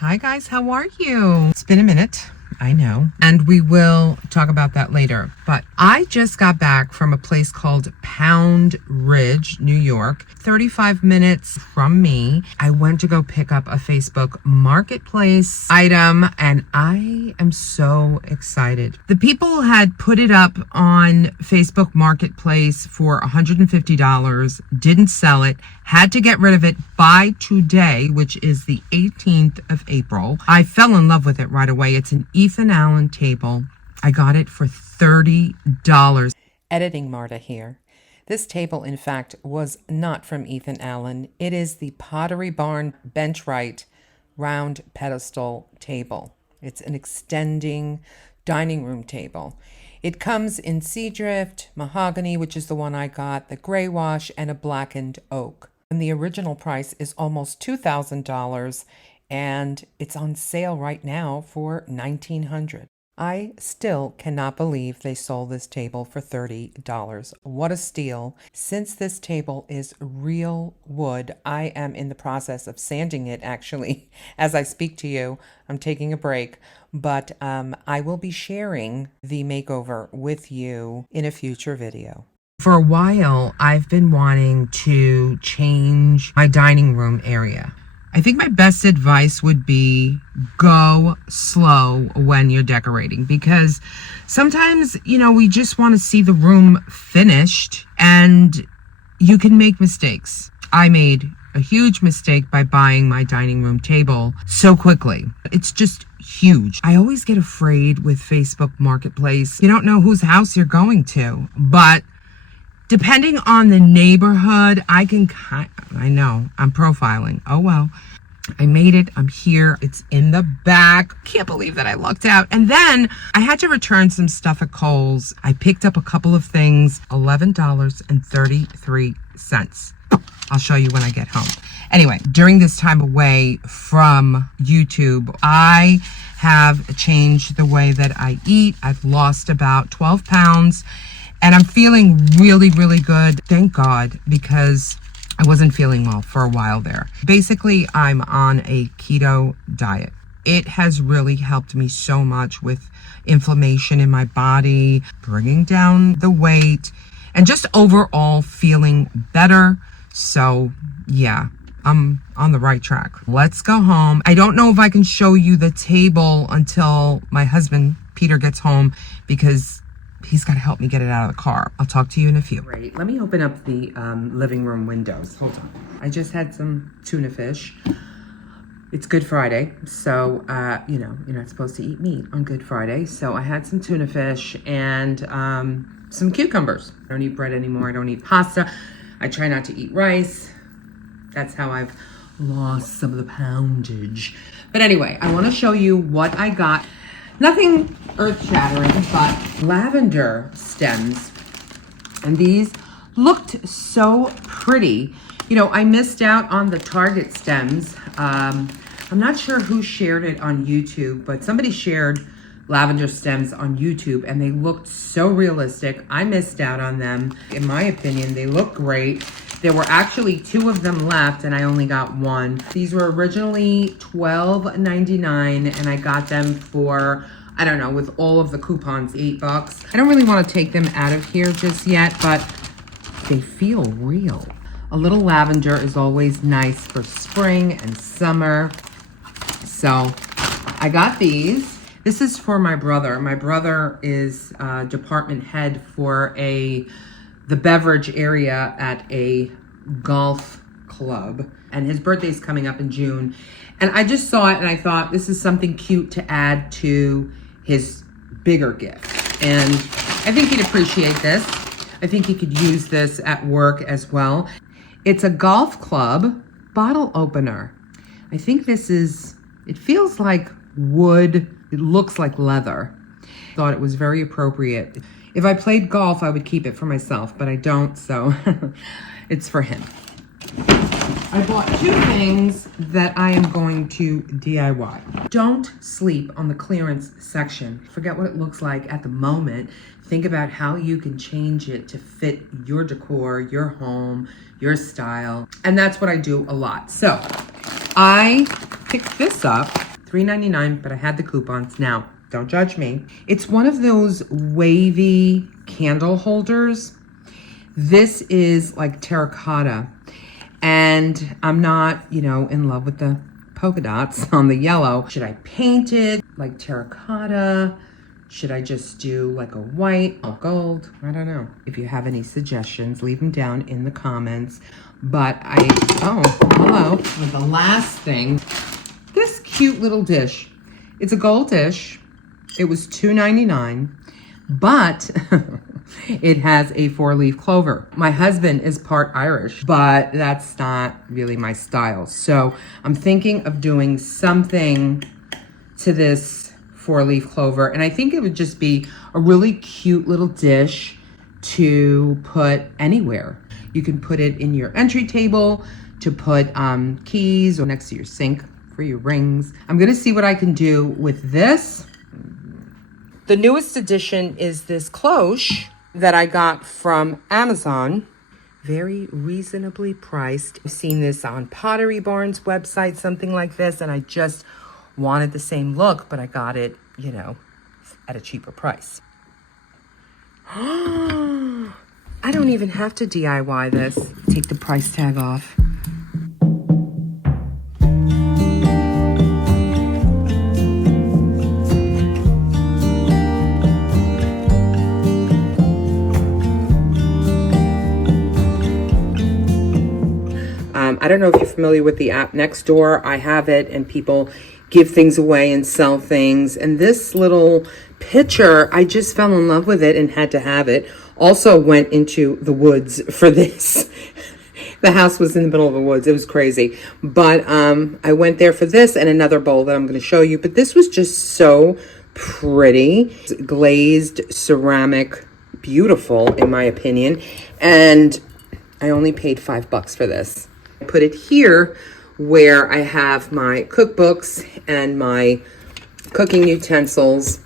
Hi guys, how are you? It's been a minute, I know, and we will talk about that later. But I just got back from a place called Pound Ridge, New York, 35 minutes from me. I went to go pick up a Facebook Marketplace item, and I am so excited. The people had put it up on Facebook Marketplace for $150, didn't sell it, had to get rid of it by today, which is the 18th of April. I fell in love with it right away. It's an Ethan Allen table. I got it for $30. Editing Marta here. This table, in fact, was not from Ethan Allen. It is the Pottery Barn Bench-Right round pedestal table. It's an extending dining room table. It comes in sea drift, mahogany, which is the one I got, the gray wash, and a blackened oak. And the original price is almost $2,000, and it's on sale right now for $1,900. I still cannot believe they sold this table for $30. What a steal. Since this table is real wood, I am in the process of sanding it actually as I speak to you. I'm taking a break, but I will be sharing the makeover with you in a future video. For a while, I've been wanting to change my dining room area. I think my best advice would be go slow when you're decorating, because sometimes, we just want to see the room finished and you can make mistakes. I made a huge mistake by buying my dining room table so quickly. It's just huge. I always get afraid with Facebook Marketplace. You don't know whose house you're going to, but depending on the neighborhood, I know, I'm profiling. Oh well. I made it. I'm here. It's in the back. Can't believe that I lucked out. And then I had to return some stuff at Kohl's. I picked up a couple of things, $11.33. I'll show you when I get home. Anyway, during this time away from YouTube, I have changed the way that I eat. I've lost about 12 pounds. And I'm feeling really, really good. Thank God, because I wasn't feeling well for a while there. Basically, I'm on a keto diet. It has really helped me so much with inflammation in my body, bringing down the weight, and just overall feeling better. So yeah, I'm on the right track. Let's go home. I don't know if I can show you the table until my husband, Peter, gets home, because he's got to help me get it out of the car. I'll talk to you in a few. Great. Let me open up the living room windows. Hold on. I just had some tuna fish. It's Good Friday, so, you're not supposed to eat meat on Good Friday. So I had some tuna fish and some cucumbers. I don't eat bread anymore. I don't eat pasta. I try not to eat rice. That's how I've lost some of the poundage. But anyway, I want to show you what I got. Nothing earth-shattering, but lavender stems. And these looked so pretty. I missed out on the Target stems. I'm not sure who shared it on YouTube, but somebody shared lavender stems on YouTube, and they looked so realistic. I missed out on them. In my opinion, they look great. There were actually 2 of them left, and I only got 1. These were originally $12.99, and I got them for, I don't know, with all of the coupons, $8. I don't really want to take them out of here just yet, but they feel real. A little lavender is always nice for spring and summer. So I got these. This is for my brother. My brother is department head for the beverage area at a golf club, and his birthday's coming up in June. And I just saw it and I thought this is something cute to add to his bigger gift. And I think he'd appreciate this. I think he could use this at work as well. It's a golf club bottle opener. I think it feels like wood. It looks like leather. Thought it was very appropriate. If I played golf, I would keep it for myself, but I don't, so it's for him. I bought 2 things that I am going to DIY. Don't sleep on the clearance section. Forget what it looks like at the moment. Think about how you can change it to fit your decor, your home, your style. And that's what I do a lot. So I picked this up $3.99, but I had the coupons. Now, don't judge me. It's one of those wavy candle holders. This is like terracotta, and I'm not, you know, in love with the polka dots on the yellow. Should I paint it like terracotta? Should I just do like a white or gold? I don't know. If you have any suggestions, leave them down in the comments. But oh, hello. And the last thing, this cute little dish. It's a gold dish. It was $2.99, but it has a 4-leaf clover. My husband is part Irish, but that's not really my style. So I'm thinking of doing something to this 4-leaf clover, and I think it would just be a really cute little dish to put anywhere. You can put it in your entry table to put keys or next to your sink for your rings. I'm gonna see what I can do with this. The newest addition is this cloche that I got from Amazon. Very reasonably priced. I've seen this on Pottery Barn's website, something like this, and I just wanted the same look, but I got it, you know, at a cheaper price. I don't even have to DIY this. Take the price tag off. I don't know if you're familiar with the app Nextdoor. I have it, and people give things away and sell things. And this little picture, I just fell in love with it and had to have it. Also went into the woods for this. The house was in the middle of the woods. It was crazy. But I went there for this and another bowl that I'm going to show you. But this was just so pretty. Glazed ceramic, beautiful in my opinion. And I only paid $5 for this. I put it here where I have my cookbooks and my cooking utensils.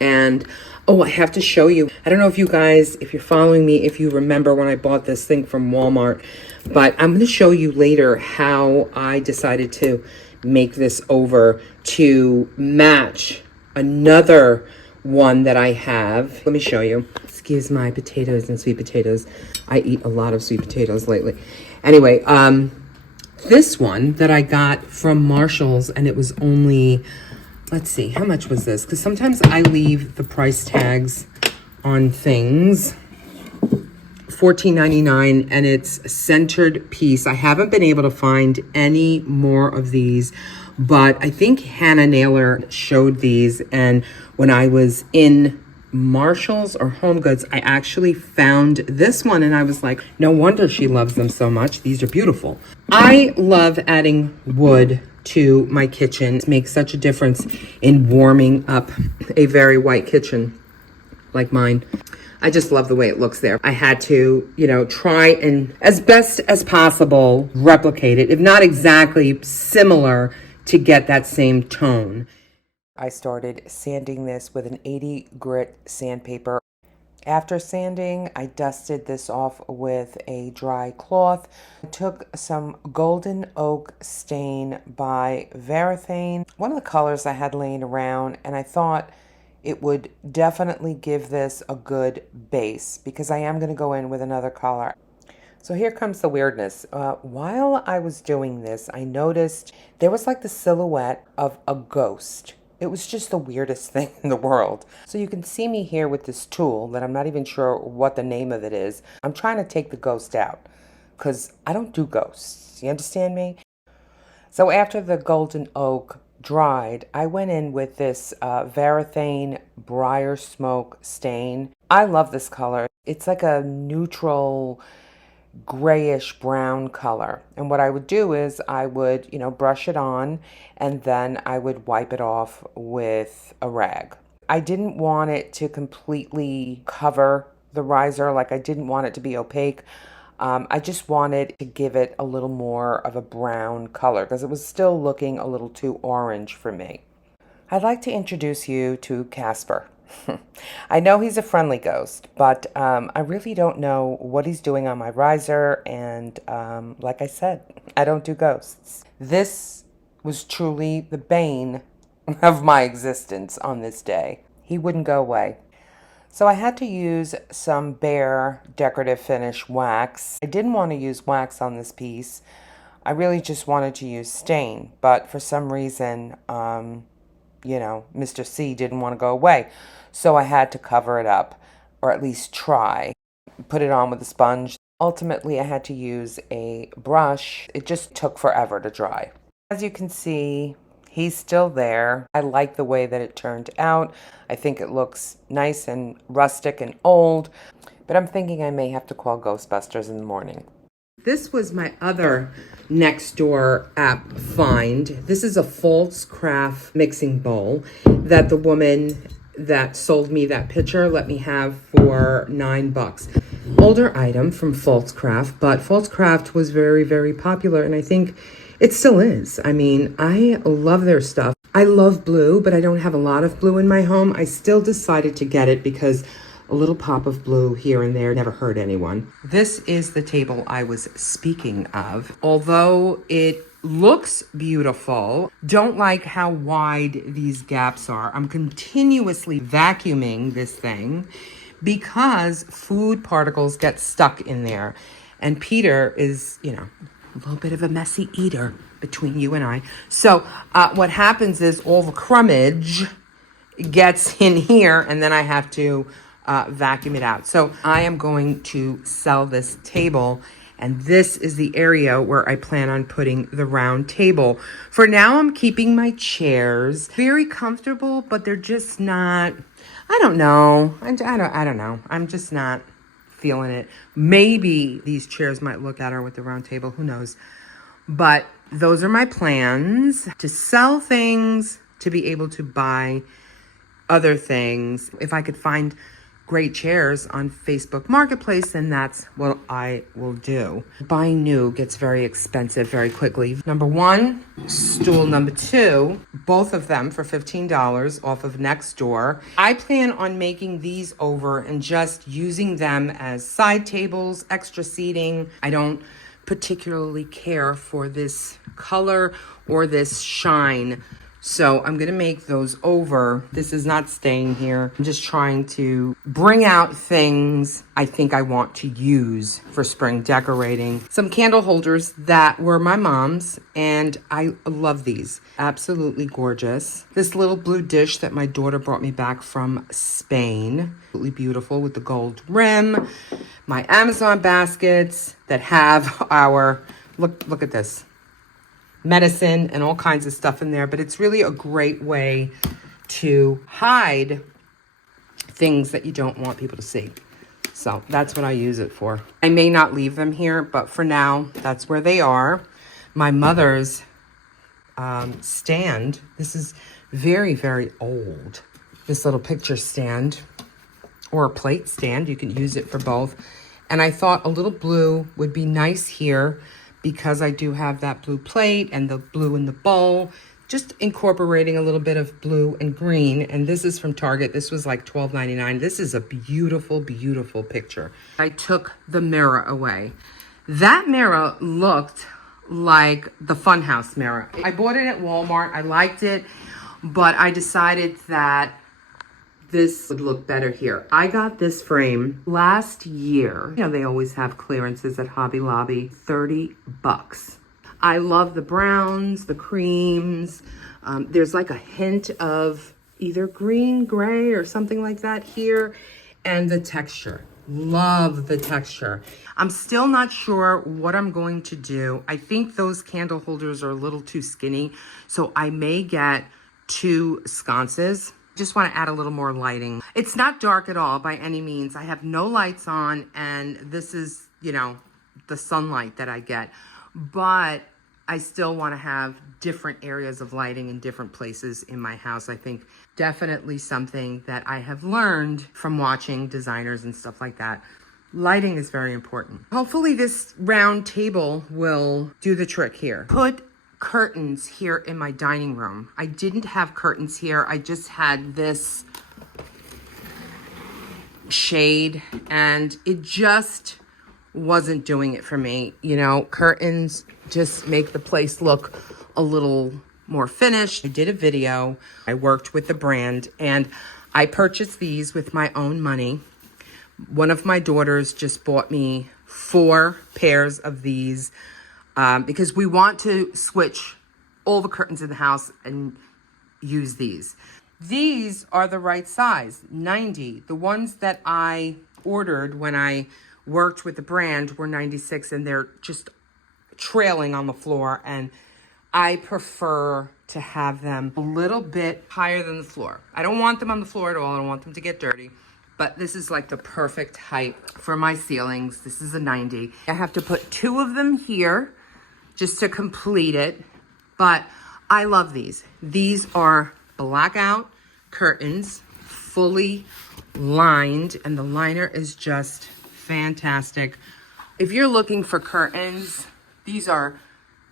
And oh, I have to show you. I don't know if you guys, if you're following me, if you remember when I bought this thing from Walmart, but I'm going to show you later how I decided to make this over to match another one that I have. Let me show you. Excuse my potatoes and sweet potatoes. I eat a lot of sweet potatoes lately. Anyway, this one that I got from Marshall's, and it was only, let's see, how much was this? Because sometimes I leave the price tags on things. $14.99, and it's a centered piece. I haven't been able to find any more of these, but I think Hannah Naylor showed these, and when I was in Marshall's or Home Goods, I actually found this one, and I was like, no wonder she loves them so much. These are beautiful. I love adding wood to my kitchen. It makes such a difference in warming up a very white kitchen like mine. I just love the way it looks there. I had to, you know, try and as best as possible replicate it, if not exactly similar, to get that same tone. I started sanding this with an 80 grit sandpaper. After sanding, I dusted this off with a dry cloth. I took some Golden Oak Stain by Varathane, one of the colors I had laying around, and I thought it would definitely give this a good base because I am going to go in with another color. So here comes the weirdness. While I was doing this, I noticed there was like the silhouette of a ghost. It was just the weirdest thing in the world. So you can see me here with this tool that I'm not even sure what the name of it is. I'm trying to take the ghost out because I don't do ghosts. You understand me? So after the Golden Oak dried, I went in with this Varathane Briar Smoke Stain. I love this color. It's like a neutral grayish brown color, and what I would do is I would, you know, brush it on, and then I would wipe it off with a rag. I didn't want it to completely cover the riser, like I didn't want it to be opaque. I just wanted to give it a little more of a brown color because it was still looking a little too orange for me. I'd like to introduce you to Casper. I know he's a friendly ghost, but I really don't know what he's doing on my riser, and like I said, I don't do ghosts. This was truly the bane of my existence on this day. He wouldn't go away. So I had to use some Bare decorative finish wax. I didn't want to use wax on this piece. I really just wanted to use stain, but for some reason, you know, Mr. C didn't want to go away. So I had to cover it up, or at least try. Put it on with a sponge. Ultimately, I had to use a brush. It just took forever to dry. As you can see, he's still there. I like the way that it turned out. I think it looks nice and rustic and old, but I'm thinking I may have to call Ghostbusters in the morning. This was my other Nextdoor app find. This is a false craft mixing bowl that the woman that sold me that picture let me have for $9. Older item from False Craft, but False Craft was very, very popular, and I think it still is. I mean, I love their stuff. I love blue, but I don't have a lot of blue in my home. I still decided to get it because a little pop of blue here and there never hurt anyone. This is the table I was speaking of. Although it looks beautiful, don't like how wide these gaps are. I'm continuously vacuuming this thing because food particles get stuck in there. And Peter is, you know, a little bit of a messy eater between you and I. So what happens is all the crumbage gets in here, and then I have to vacuum it out. So I am going to sell this table, and this is the area where I plan on putting the round table. For now, I'm keeping my chairs very comfortable, but they're just not, I don't know. I don't know. I'm just not feeling it. Maybe these chairs might look better with the round table. Who knows? But those are my plans, to sell things, to be able to buy other things. If I could find great chairs on Facebook Marketplace, then that's what I will do. Buying new gets very expensive very quickly. Number one, stool number two, both of them for $15 off of Nextdoor. I plan on making these over and just using them as side tables, extra seating. I don't particularly care for this color or this shine, so I'm gonna make those over. This is not staying here. I'm just trying to bring out things I think I want to use for spring decorating. Some candle holders that were my mom's, and I love these. Absolutely gorgeous. This little blue dish that my daughter brought me back from Spain. Absolutely beautiful with the gold rim. My Amazon baskets that have our, look at this, medicine and all kinds of stuff in there, but it's really a great way to hide things that you don't want people to see. So that's what I use it for. I may not leave them here, but for now, that's where they are. My mother's stand. This is very, very old. This little picture stand or a plate stand. You can use it for both. And I thought a little blue would be nice here, because I do have that blue plate and the blue in the bowl, just incorporating a little bit of blue and green. And this is from Target. This was like $12.99. This is a beautiful, beautiful picture. I took the mirror away. That mirror looked like the Funhouse mirror. I bought it at Walmart. I liked it, but I decided that this would look better here. I got this frame last year. You know, they always have clearances at Hobby Lobby, $30. I love the browns, the creams. There's like a hint of either green, gray, or something like that here. And the texture, love the texture. I'm still not sure what I'm going to do. I think those candle holders are a little too skinny, so I may get 2 sconces. Just want to add a little more lighting. It's not dark at all by any means. I have no lights on, and this is, you know, the sunlight that I get. But I still want to have different areas of lighting in different places in my house. I think definitely something that I have learned from watching designers and stuff like that. Lighting is very important. Hopefully this round table will do the trick here. Put curtains here in my dining room. I didn't have curtains here. I just had this shade, and it just wasn't doing it for me. You know, curtains just make the place look a little more finished. I did a video. I worked with the brand and I purchased these with my own money. One of my daughters just bought me 4 pairs of these because we want to switch all the curtains in the house and use these. These are the right size, 90. The ones that I ordered when I worked with the brand were 96 and they're just trailing on the floor, and I prefer to have them a little bit higher than the floor. I don't want them on the floor at all. I don't want them to get dirty, but this is like the perfect height for my ceilings. This is a 90. I have to put 2 of them here just to complete it, but I love these. These are blackout curtains, fully lined, and the liner is just fantastic. If you're looking for curtains, these are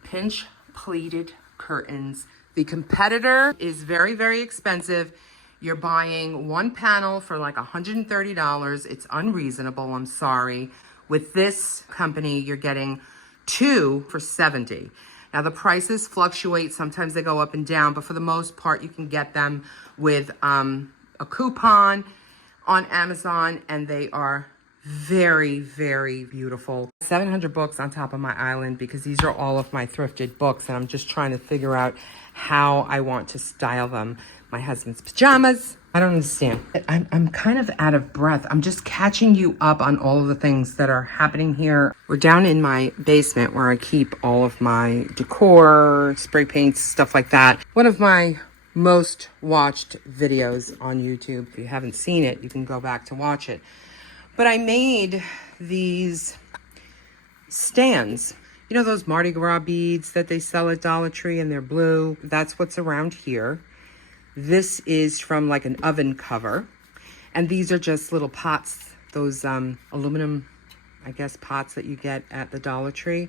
pinch pleated curtains. The competitor is very, very expensive. You're buying 1 panel for like $130. It's unreasonable, I'm sorry. With this company, you're getting 2 for $70. Now the prices fluctuate. Sometimes they go up and down, but for the most part, you can get them with a coupon on Amazon, and they are very, very beautiful. 700 books on top of my island because these are all of my thrifted books, and I'm just trying to figure out how I want to style them. My husband's pajamas. I don't understand. I'm kind of out of breath. I'm just catching you up on all of the things that are happening here. We're down in my basement where I keep all of my decor, spray paints, stuff like that. One of my most watched videos on YouTube. If you haven't seen it, you can go back to watch it. But I made these stands. You know those Mardi Gras beads that they sell at Dollar Tree and they're blue? That's what's around here. This is from like an oven cover. And these are just little pots, those aluminum, I guess, pots that you get at the Dollar Tree.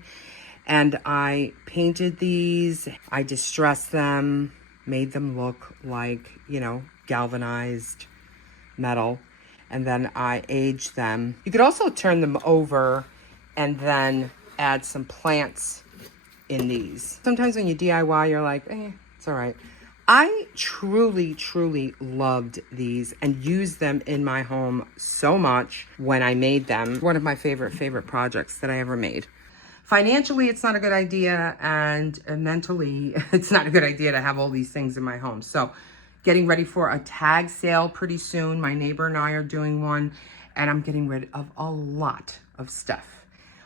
And I painted these. I distressed them, made them look like, you know, galvanized metal. And then I aged them. You could also turn them over and then add some plants in these. Sometimes when you DIY, you're like, it's all right. I truly, truly loved these and used them in my home so much when I made them. One of my favorite projects that I ever made. Financially, it's not a good idea, and mentally, it's not a good idea to have all these things in my home. So getting ready for a tag sale pretty soon. My neighbor and I are doing one, and I'm getting rid of a lot of stuff.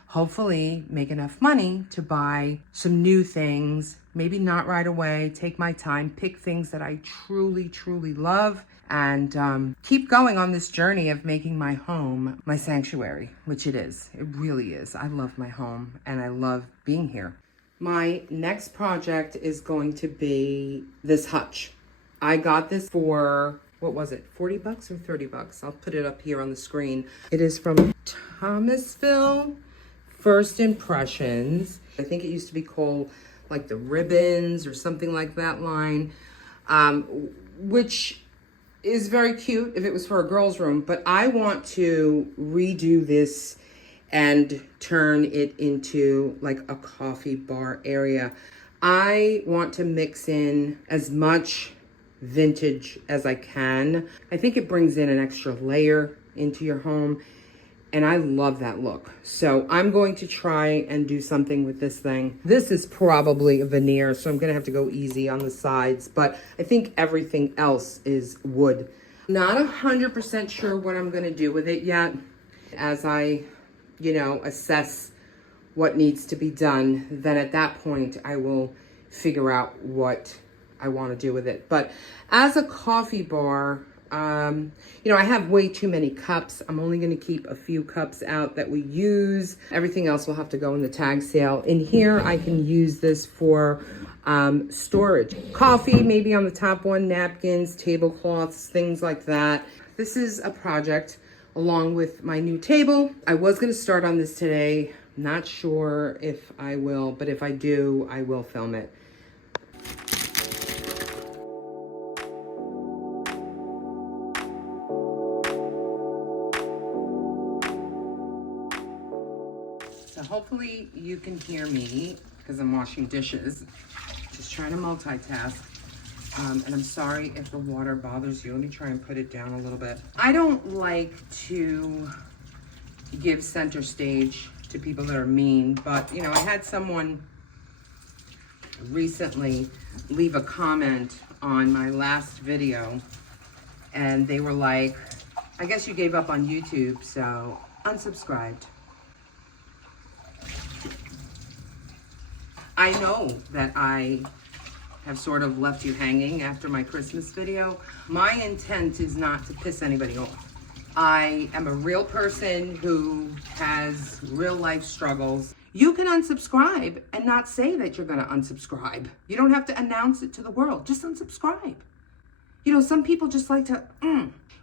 Hopefully make enough money to buy some new things, maybe not right away, take my time, pick things that I truly, truly love, and keep going on this journey of making my home my sanctuary, which it is. It really is. I love my home and I love being here. My next project is going to be this hutch. I got this for, what was it, 40 bucks or 30 bucks? I'll put it up here on the screen. It is from Thomasville First Impressions. I think it used to be called like the Ribbons or something like that line, which is very cute if it was for a girl's room, but I want to redo this and turn it into like a coffee bar area. I want to mix in as much vintage as I can. I think it brings in an extra layer into your home, and I love that look. So I'm going to try and do something with this thing. This is probably a veneer, so I'm gonna have to go easy on the sides, but I think everything else is wood. Not 100% sure what I'm gonna do with it yet. As I, you know, assess what needs to be done, then at that point I will figure out what I want to do with it. But as a coffee bar, you know, I have way too many cups. I'm only going to keep a few cups out that we use. Everything else will have to go in the tag sale. In here, I can use this for storage. Coffee, maybe on the top one, napkins, tablecloths, things like that. This is a project along with my new table. I was going to start on this today. Not sure if I will, but if I do, I will film it. So hopefully you can hear me because I'm washing dishes. Just trying to multitask. And I'm sorry if the water bothers you. Let me try and put it down a little bit. I don't like to give center stage to people that are mean, but you know, I had someone recently leave a comment on my last video, and they were like, I guess you gave up on YouTube, so unsubscribed. I know that I have sort of left you hanging after my Christmas video. My intent is not to piss anybody off. I am a real person who has real life struggles. You can unsubscribe and not say that you're gonna unsubscribe. You don't have to announce it to the world, just unsubscribe. You know, some people just like to,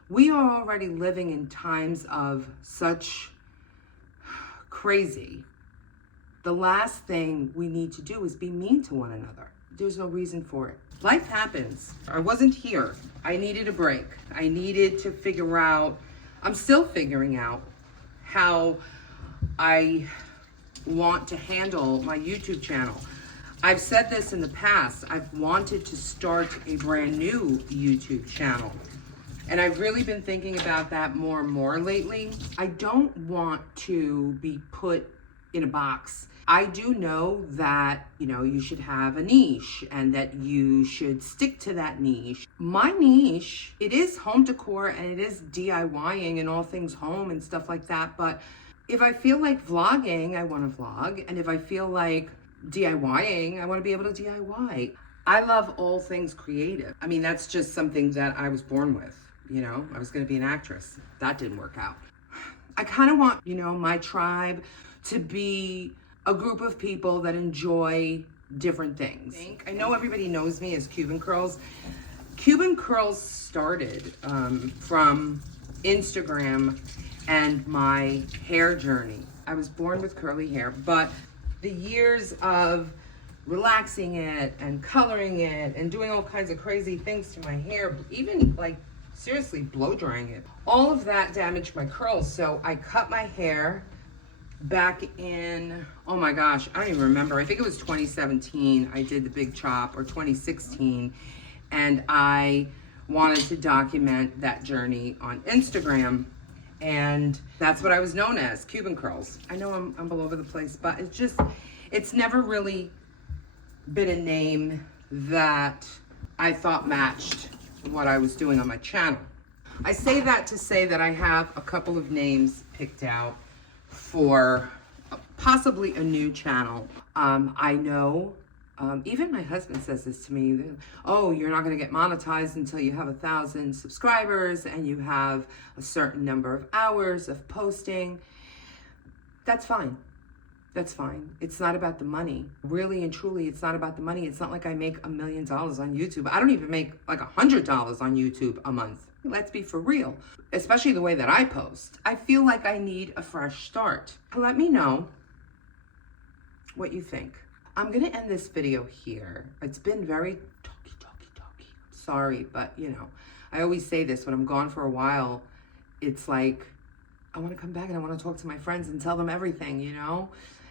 We are already living in times of such crazy. The last thing we need to do is be mean to one another. There's no reason for it. Life happens. I wasn't here. I needed a break. I needed to figure out, I'm still figuring out how I want to handle my YouTube channel. I've said this in the past. I've wanted to start a brand new YouTube channel. And I've really been thinking about that more and more lately. I don't want to be put in a box. I do know that, you know, you should have a niche and that you should stick to that niche. My niche, it is home decor and it is DIYing and all things home and stuff like that. But if I feel like vlogging, I want to vlog. And if I feel like DIYing, I want to be able to DIY. I love all things creative. I mean, that's just something that I was born with. You know, I was going to be an actress. That didn't work out. I kind of want, you know, my tribe to be a group of people that enjoy different things. I know everybody knows me as CubanCurlzz. CubanCurlzz started from Instagram and my hair journey. I was born with curly hair, but the years of relaxing it and coloring it and doing all kinds of crazy things to my hair, even like seriously blow drying it, all of that damaged my curls. So I cut my hair back in, oh my gosh, I don't even remember. I think it was 2017. I did the big chop, or 2016. And I wanted to document that journey on Instagram. And that's what I was known as, CubanCurlzz. I know I'm all over the place, but it's never really been a name that I thought matched what I was doing on my channel. I say that to say that I have a couple of names picked out for possibly a new channel. I know, even my husband says this to me, oh, you're not gonna get monetized until you have 1,000 subscribers and you have a certain number of hours of posting. That's fine. That's fine. It's not about the money. Really and truly, it's not about the money. It's not like I make $1 million on YouTube. I don't even make like $100 on YouTube a month. Let's be for real. Especially the way that I post. I feel like I need a fresh start. Let me know what you think. I'm gonna end this video here. It's been very talky. Sorry, but you know, I always say this when I'm gone for a while. It's like, I wanna come back and I wanna talk to my friends and tell them everything, you know?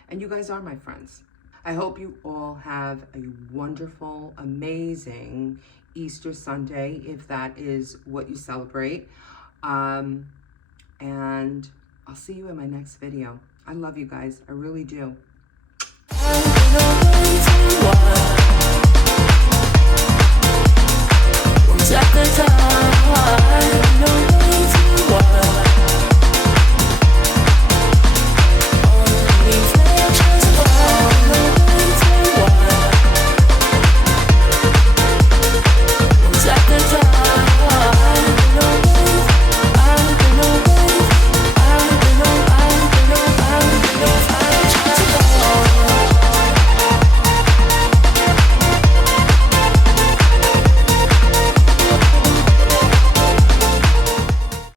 And you guys are my friends. I hope you all have a wonderful, amazing Easter Sunday, if that is what you celebrate. And I'll see you in my next video. I love you guys, I really do.